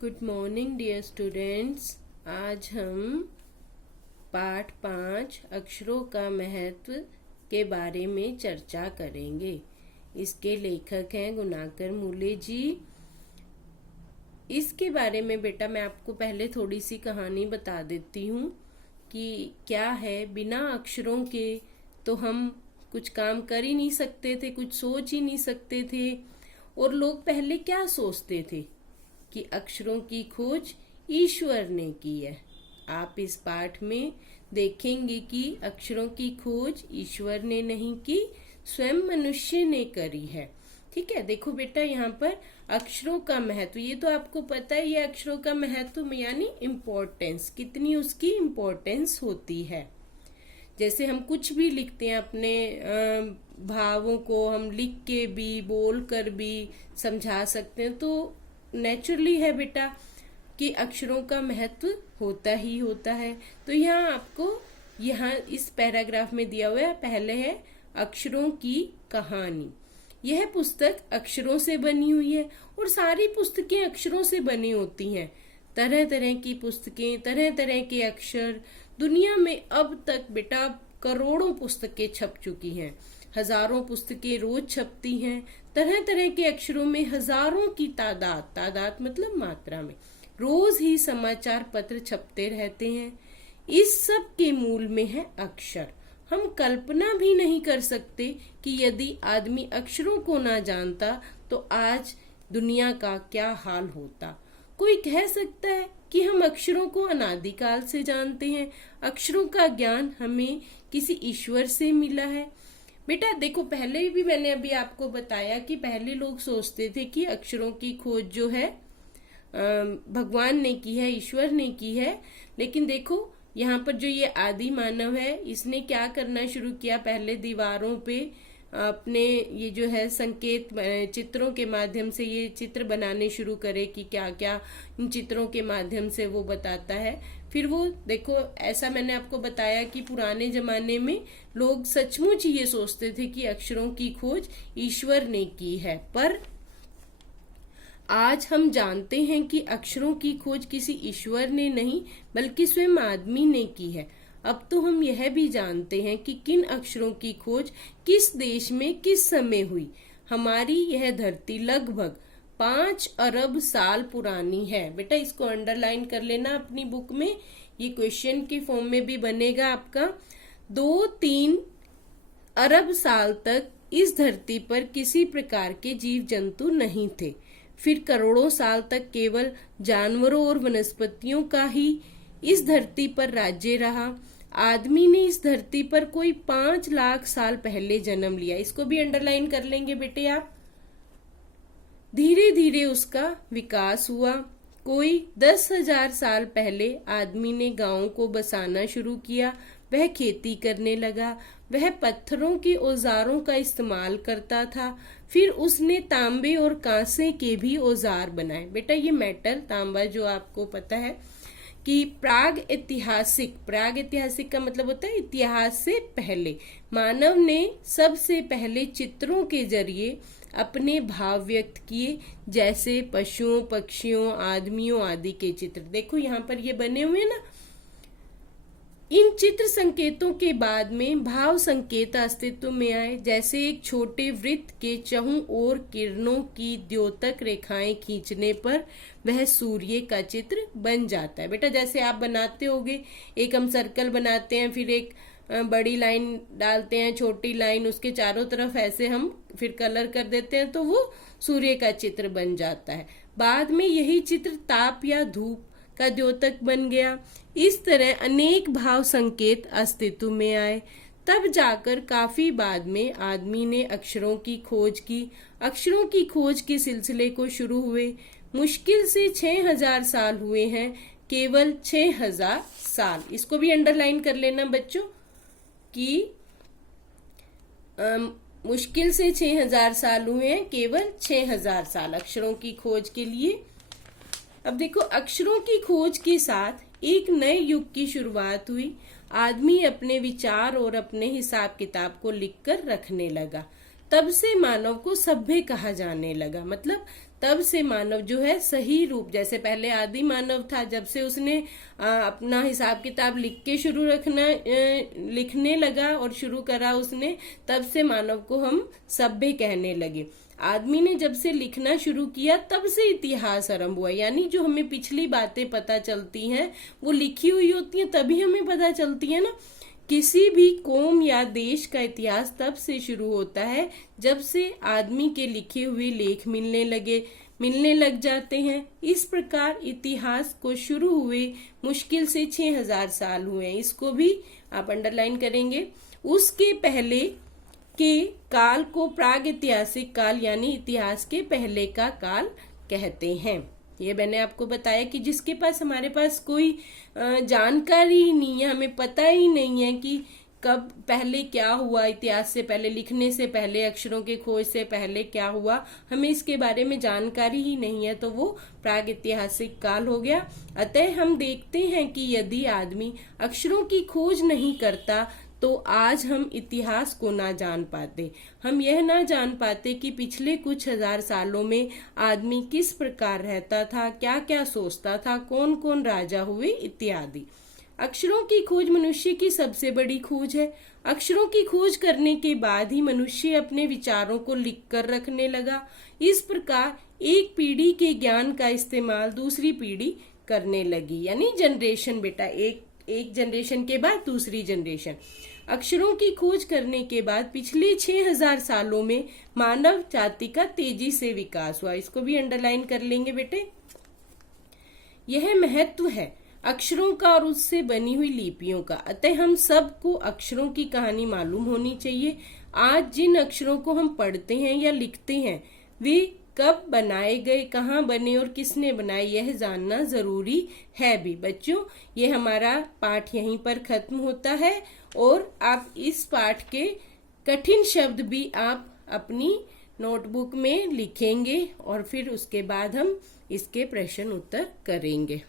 Good morning dear students. आज हम पाठ 5 अक्षरों का महत्व के बारे में चर्चा करेंगे। इसके लेखक हैं गुणाकर मूले जी। इसके बारे में बेटा मैं आपको पहले थोड़ी सी कहानी बता देती हूँ कि क्या है। बिना अक्षरों के तो हम कुछ काम कर ही नहीं सकते थे, कुछ सोच ही नहीं सकते थे। और लोग पहले क्या सोचते थे कि अक्षरों की खोज ईश्वर ने की है। आप इस पाठ में देखेंगे कि अक्षरों की खोज ईश्वर ने नहीं की, स्वयं मनुष्य ने करी है। ठीक है, देखो बेटा यहाँ पर अक्षरों का महत्व, ये तो आपको पता है। ये अक्षरों का महत्व यानी इम्पोर्टेंस, कितनी उसकी इम्पोर्टेंस होती है। जैसे हम कुछ भी लिखते हैं, अपने भावों को हम लिख के भी, बोल कर भी समझा सकते हैं। तो नेचुरली है बेटा कि अक्षरों का महत्व होता ही होता है। तो यहाँ आपको यहाँ इस पैराग्राफ में दिया हुआ है, पहले है अक्षरों की कहानी। यह पुस्तक अक्षरों से बनी हुई है और सारी पुस्तकें अक्षरों से बनी होती हैं। तरह तरह की पुस्तकें, तरह तरह के अक्षर। दुनिया में अब तक बेटा करोड़ों पुस्तकें छप चुकी हैं, हजारों पुस्तकें रोज छपती हैं। तरह तरह के अक्षरों में हजारों की तादाद मतलब मात्रा में रोज ही समाचार पत्र छपते रहते हैं। इस सब के मूल में है अक्षर। हम कल्पना भी नहीं कर सकते कि यदि आदमी अक्षरों को ना जानता तो आज दुनिया का क्या हाल होता। कोई कह सकता है कि हम अक्षरों को अनादिकाल से जानते हैं, अक्षरों का ज्ञान हमें किसी ईश्वर से मिला है। बेटा देखो, पहले भी मैंने अभी आपको बताया कि पहले लोग सोचते थे कि अक्षरों की खोज जो है भगवान ने की है, ईश्वर ने की है। लेकिन देखो यहाँ पर जो ये आदि मानव है, इसने क्या करना शुरू किया, पहले दीवारों पे अपने ये जो है संकेत चित्रों के माध्यम से ये चित्र बनाने शुरू करे कि क्या क्या इन चित्रों के माध्यम से वो बताता है। फिर वो देखो, ऐसा मैंने आपको बताया कि पुराने जमाने में लोग सचमुच ये सोचते थे कि अक्षरों की खोज ईश्वर ने की है। पर आज हम जानते हैं कि अक्षरों की खोज किसी ईश्वर ने नहीं बल्कि स्वयं आदमी ने की है। अब तो हम यह भी जानते हैं कि किन अक्षरों की खोज किस देश में किस समय हुई। हमारी यह धरती लगभग 5 अरब साल पुरानी है। बेटा इसको अंडरलाइन कर लेना अपनी बुक में, ये क्वेश्चन के फॉर्म में भी बनेगा आपका। 2-3 अरब साल तक इस धरती पर किसी प्रकार के जीव जंतु नहीं थे। फिर करोड़ों साल तक केवल जानवरों और वनस्पतियों का ही इस धरती पर राज्य रहा। आदमी ने इस धरती पर कोई 5 लाख साल पहले जन्म लिया। इसको भी अंडरलाइन कर लेंगे बेटे आप। धीरे धीरे उसका विकास हुआ। कोई 10,000 साल पहले आदमी ने गांवों को बसाना शुरू किया। वह खेती करने लगा। वह पत्थरों के औजारों का इस्तेमाल करता था। फिर उसने तांबे और कांसे के भी औजार बनाए। बेटा ये मेटल, तांबा जो आपको पता है कि प्राग ऐतिहासिक का मतलब होता है इतिहास से पहले। मानव ने सबसे पहले चित्रों के जरिए अपने भाव व्यक्त किए, जैसे पशुओं, पक्षियों, आदमियों आदि के चित्र। देखो यहाँ पर ये बने हुए ना। इन चित्र संकेतों के बाद में भाव संकेत अस्तित्व में आए। जैसे एक छोटे वृत्त के चहुं ओर किरणों की द्योतक रेखाएं खींचने पर वह सूर्य का चित्र बन जाता है। बेटा जैसे आप बनाते होगे, एक हम सर्कल बनाते हैं, फिर एक बड़ी लाइन डालते हैं, छोटी लाइन, उसके चारों तरफ ऐसे हम फिर कलर कर देते हैं तो वो सूर्य का चित्र बन जाता है। बाद में यही चित्र ताप या धूप का द्योतक बन गया। इस तरह अनेक भाव संकेत अस्तित्व में आए। तब जाकर काफी बाद में आदमी ने अक्षरों की खोज की। अक्षरों की खोज के सिलसिले को शुरू हुए। मुश्किल से 6000 साल हुए हैं, केवल 6000 साल। इसको भी अंडरलाइन कर लेना बच्चों कि मुश्किल से 6000 साल हुए हैं, केवल 6000 साल अक्षरों की खोज के लिए। अब देखो, अक्षरों की खोज के साथ एक नए युग की शुरुआत हुई। आदमी अपने विचार और अपने हिसाब किताब को लिखकर रखने लगा। तब से मानव को सभ्य कहा जाने लगा। मतलब तब से मानव जो है सही रूप, जैसे पहले आदि मानव था, जब से उसने अपना हिसाब किताब लिखने लगा और शुरू करा उसने, तब से मानव को हम सभ्य कहने लगे। आदमी ने जब से लिखना शुरू किया तब से इतिहास आरंभ हुआ। यानी जो हमें पिछली बातें पता चलती हैं वो लिखी हुई होती हैं, तभी हमें पता चलती है ना। किसी भी कौम या देश का इतिहास तब से शुरू होता है जब से आदमी के लिखे हुए लेख मिलने लग जाते हैं। इस प्रकार इतिहास को शुरू हुए मुश्किल से 6000 साल हुए हैं। इसको भी आप अंडरलाइन करेंगे। उसके पहले के काल को प्राग ऐतिहासिक काल यानी इतिहास के पहले का काल कहते हैं। ये मैंने आपको बताया कि जिसके पास हमारे पास कोई जानकारी ही नहीं है, हमें पता ही नहीं है कि कब पहले क्या हुआ, इतिहास से पहले, लिखने से पहले, अक्षरों के खोज से पहले क्या हुआ, हमें इसके बारे में जानकारी ही नहीं है, तो वो प्राग ऐतिहासिक काल हो गया। अतः हम देखते हैं कि यदि आदमी अक्षरों की खोज नहीं करता तो आज हम इतिहास को ना जान पाते। हम यह ना जान पाते कि पिछले कुछ हजार सालों में आदमी किस प्रकार रहता था, क्या क्या सोचता था, कौन कौन राजा हुए इत्यादि। अक्षरों की खोज मनुष्य की सबसे बड़ी खोज है। अक्षरों की खोज करने के बाद ही मनुष्य अपने विचारों को लिखकर रखने लगा। इस प्रकार एक पीढ़ी के ज्ञान का इस्तेमाल दूसरी पीढ़ी करने लगी। यानी जनरेशन बेटा, एक जनरेशन के बाद दूसरी जनरेशन। अक्षरों की खोज करने के बाद पिछले 6000 सालों में मानव जाति का तेजी से विकास हुआ। इसको भी अंडरलाइन कर लेंगे बेटे। यह महत्व है अक्षरों का और उससे बनी हुई लिपियों का। अतः हम सबको अक्षरों की कहानी मालूम होनी चाहिए। आज जिन अक्षरों को हम पढ़ते हैं या लिखते हैं वे कब बनाए गए, कहाँ बने और किसने बनाए, यह जानना जरूरी है भी। बच्चों, ये हमारा पाठ यहीं पर खत्म होता है और आप इस पाठ के कठिन शब्द भी आप अपनी नोटबुक में लिखेंगे और फिर उसके बाद हम इसके प्रश्न उत्तर करेंगे।